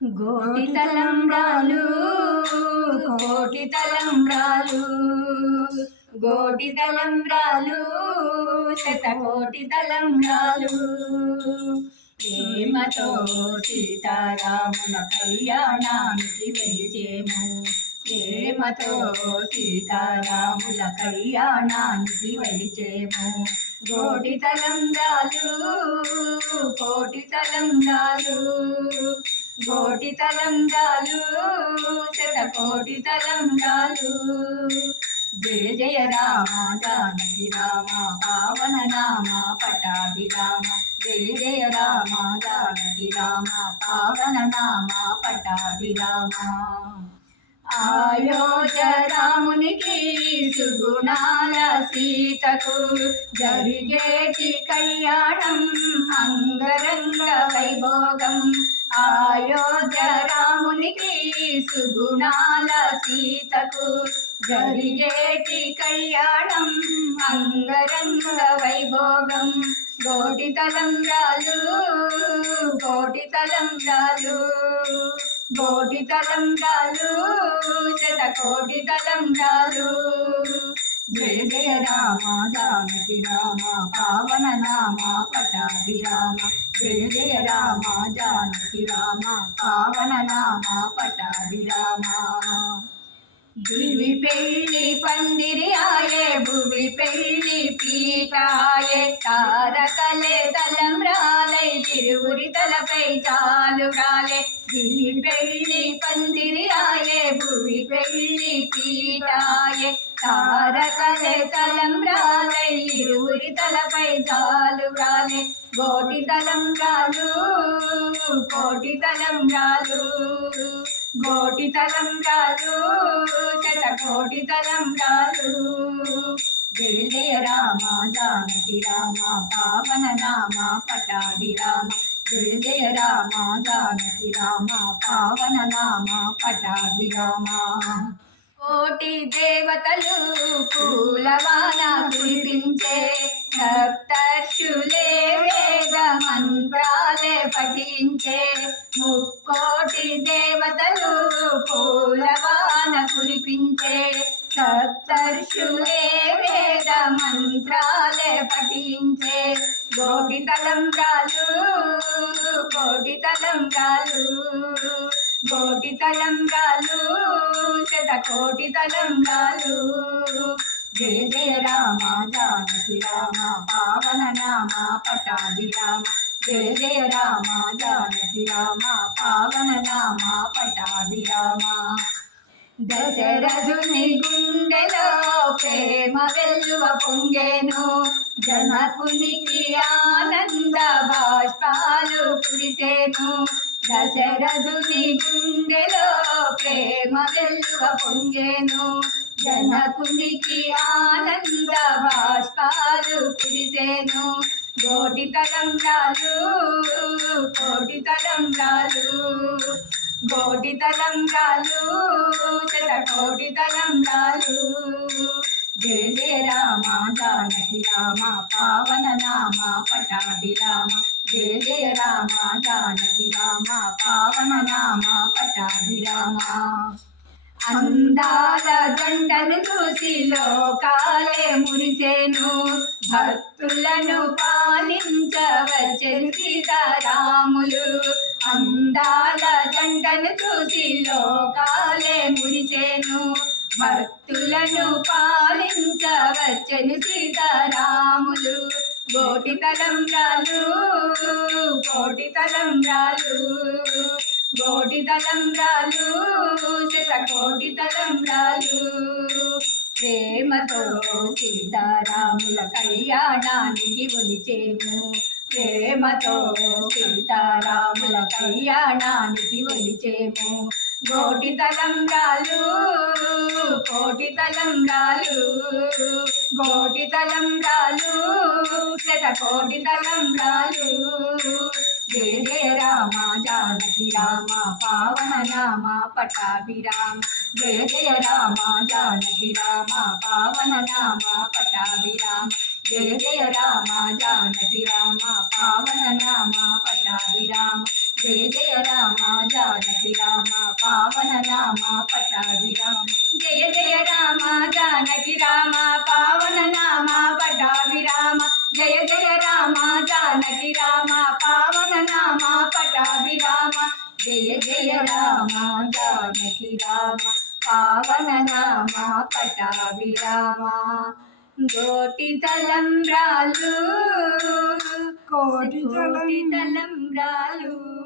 గోటి తలంబ్రాలు కోటి తలంబ్రాలు గోటి తలంబ్రాలు శతకోటి తలంబ్రాలు ప్రేమతో సీతారాముల కళ్యాణానికి వెలిచేము ప్రేమతో సీతారాముల కళ్యాణానికి వెలిచేము గోటి తలంబ్రాలు కోటి తలంబ్రాలు కోటి తలంబ్రాలు శతకోటి తరంగాలు జయ జయ రామ జానకి రామ పావన నామ పటాభి రామ. జయ జయ రామ జానకి రామ పావన నామ పటాభి రామ. ఆయోజ రామునికి సుగుణాల సీతకు జరిగేటి కళ్యాణం అంగరంగ వైభోగం. అయోధ్య రామునికి సుగుణాల సీతకు జరిగేటి కళ్యాణం అంగరంగ వైభోగం. కోటి తలంబ్రాలు కోటి తలంబ్రాలు కోటి తలంబ్రాలు శతకోటి తలంబ్రాలు జయ జయ రామ జానకి రామ పావన నామ పటాభి రామ జయ రామ జానకి రామ పావన నామ పటాభి రామ. దివి పెళ్ళి పందిరి ఆయే భువి పెళ్ళి పీఠాయే. తారకలే తలం రాలే తిరువురి తలపై చాలు రాలే. దివి పెళ్ళి పందిరి ఆయే భువి పెళ్ళి పీఠాయే. తారకలే తలం రాలే ఇరువురి తలపై చాలు రాలే. కోటి తలం రాలు కోటి తలం రాలు కోటి తలం రాలు శత కోటి తలం రాలు జయ రామ జానకి రామ పావన నామ పటాది రామ. జయ రామ జానకి రామ పావన నామ పటాది రామ. కోటి దేవతలు పూలవాన కురిపించే పూలవాన కురిపించే సప్తర్షులే వేద మంత్రాలే పఠించే కోటి తలంబ్రాలు కోటి తలంబ్రాలు కోటి తలంబ్రాలు శత కోటి తలంబ్రాలు జయ జయ రామ జానకి రామ పావన నామ పటాది రామ. జయ జయ రామ జానకి రామ పావన నామ పటాభి రామ. దశరథుని గుండెలో ప్రేమ వెల్లువ పొంగేను. జనకునికి ఆనంద బాష్పాలు కురిసేను. దశరథుని గుండెలో ప్రేమ వెల్లువ పొంగేను. జనకునికి ఆనంద బాష్పాలు కురిసేను. కోటి తలంబ్రాలు కోటి తలంబ్రాలు. కోటి తలంబ్రాలు శత కోటి తలంబ్రాలు జయ జయ రామ జానకి రామ పావన రామ పటాభి రామ. జయ జయ రామ జానకి రామ పావన రామ పటాభి రామ. అందాల జండను చూసి లోకాలే మురిసేను. భక్తులను పాలించవచ్చని సీతారాములు. అందాల జంటను చూసి లోకాలే మురిసేను. భక్తులను పాలించవచ్చను సీతారాములు. కోటి తలంబ్రాలు కోటి తలంబ్రాలు కోటి తలంబ్రాలు శత కోటి తలంబ్రాలు ప్రేమతో సీతారాముల కళ్యాణానికి ఒలిచేము ప్రేమతో సీతారాము కళ్యాణానికి ఒలిచేము. కోటి తలంబ్రాలు కోటి తలంబ్రాలు కోటి తలంబ్రాలు శత కోటి తలంబ్రాలు జయ జయ రామ జానకి రామ పావన రామ పటాభి రామ. జయ జయ రామ జానకి రామ పావన రామ పటాభి రామ. జయ జయ రామ పావనకి రామ పావన నామ పటాభి రామ. జయ జయ రామ జానకి రామ పావన నామ పటాభి రామ. కోటి తలంబ్రాలు కోటి కోటి తలంబ్రాలు.